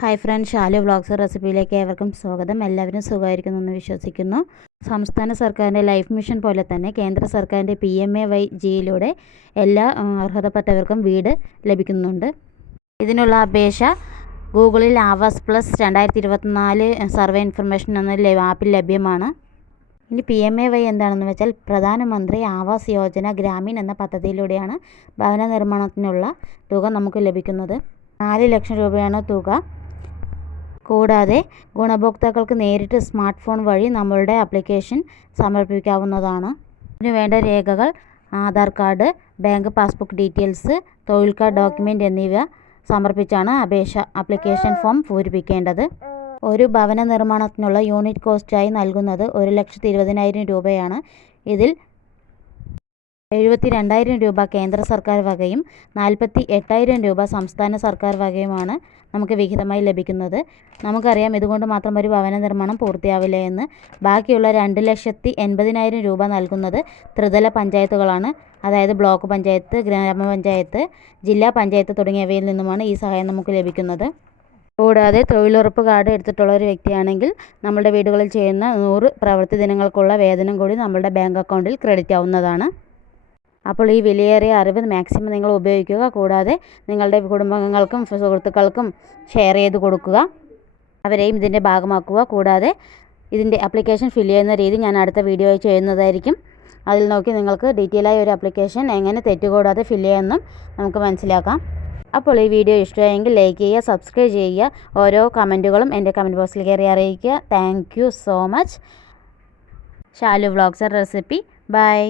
Hi friends, Shalu vlogs റെസിപ്പിയിലേക്ക് ഏവർക്കും സ്വാഗതം. എല്ലാവരും സുഖമായിരിക്കുമെന്ന് വിശ്വസിക്കുന്നു. സംസ്ഥാന സർക്കാരിൻ്റെ ലൈഫ് മിഷൻ പോലെ തന്നെ കേന്ദ്ര സർക്കാരിൻ്റെ PMAY-ജിയിലൂടെ എല്ലാ അർഹതപ്പെട്ടവർക്കും വീട് ലഭിക്കുന്നുണ്ട്. ഇതിനുള്ള അപേക്ഷ ഗൂഗിളിൽ ആവാസ് പ്ലസ് 2024 സർവേ ഇൻഫർമേഷൻ എന്ന ആപ്പിൽ ലഭ്യമാണ്. ഇനി PMAY എന്താണെന്ന് വെച്ചാൽ പ്രധാനമന്ത്രി ആവാസ് യോജന ഗ്രാമീൺ എന്ന പദ്ധതിയിലൂടെയാണ് ഭവന നിർമ്മാണത്തിനുള്ള തുക നമുക്ക് ലഭിക്കുന്നത്. 4 ലക്ഷം രൂപയാണ് തുക. കൂടാതെ ഗുണഭോക്താക്കൾക്ക് നേരിട്ട് സ്മാർട്ട് ഫോൺ വഴി നമ്മളുടെ ആപ്ലിക്കേഷൻ സമർപ്പിക്കാവുന്നതാണ്. ഇതിനു വേണ്ട രേഖകൾ Aadhaar card, bank passbook details, തൊഴിൽ കാർഡ് ഡോക്യുമെൻ്റ് എന്നിവ സമർപ്പിച്ചാണ് ആപ്ലിക്കേഷൻ ഫോം പൂരിപ്പിക്കേണ്ടത്. ഒരു ഭവന നിർമ്മാണത്തിനുള്ള യൂണിറ്റ് കോസ്റ്റായി നൽകുന്നത് 1,20,000 രൂപയാണ്. ഇതിൽ 72,000 രൂപ കേന്ദ്ര സർക്കാർ വകയും 48,000 രൂപ സംസ്ഥാന സർക്കാർ വകയുമാണ് നമുക്ക് വിഹിതമായി ലഭിക്കുന്നത്. നമുക്കറിയാം ഇതുകൊണ്ട് മാത്രം ഒരു ഭവന നിർമ്മാണം പൂർത്തിയാവില്ല എന്ന്. ബാക്കിയുള്ള 2,80,000 രൂപ നൽകുന്നത് ത്രിതല പഞ്ചായത്തുകളാണ്. അതായത് ബ്ലോക്ക് പഞ്ചായത്ത്, ഗ്രാമപഞ്ചായത്ത്, ജില്ലാ പഞ്ചായത്ത് തുടങ്ങിയവയിൽ നിന്നുമാണ് ഈ സഹായം നമുക്ക് ലഭിക്കുന്നത്. കൂടാതെ തൊഴിലുറപ്പ് കാർഡ് എടുത്തിട്ടുള്ള ഒരു വ്യക്തിയാണെങ്കിൽ നമ്മുടെ വീടുകളിൽ ചെയ്യുന്ന 100 പ്രവൃത്തി ദിനങ്ങൾക്കുള്ള വേതനം കൂടി നമ്മുടെ ബാങ്ക് അക്കൗണ്ടിൽ ക്രെഡിറ്റ് ആവുന്നതാണ്. അപ്പോൾ ഈ വിലയേറിയ അറിവ് മാക്സിമം നിങ്ങൾ ഉപയോഗിക്കുക. കൂടാതെ നിങ്ങളുടെ കുടുംബാംഗങ്ങൾക്കും സുഹൃത്തുക്കൾക്കും ഷെയർ ചെയ്ത് കൊടുക്കുക. അവരെയും ഇതിൻ്റെ ഭാഗമാക്കുക. കൂടാതെ ഇതിൻ്റെ ആപ്ലിക്കേഷൻ ഫില്ല് ചെയ്യുന്ന രീതി ഞാൻ അടുത്ത വീഡിയോ ചെയ്യുന്നതായിരിക്കും. അതിൽ നോക്കി നിങ്ങൾക്ക് ഡീറ്റെയിലായ ഒരു ആപ്ലിക്കേഷൻ എങ്ങനെ തെറ്റുകൂടാതെ ഫില്ല് ചെയ്യാമെന്നും നമുക്ക് മനസ്സിലാക്കാം. അപ്പോൾ ഈ വീഡിയോ ഇഷ്ടമായെങ്കിൽ ലൈക്ക് ചെയ്യുക, സബ്സ്ക്രൈബ് ചെയ്യുക. ഓരോ കമൻറ്റുകളും എൻ്റെ കമൻറ്റ് ബോക്സിൽ കയറി അറിയിക്കുക. Thank you so much. Shalu vlogs recipe. By.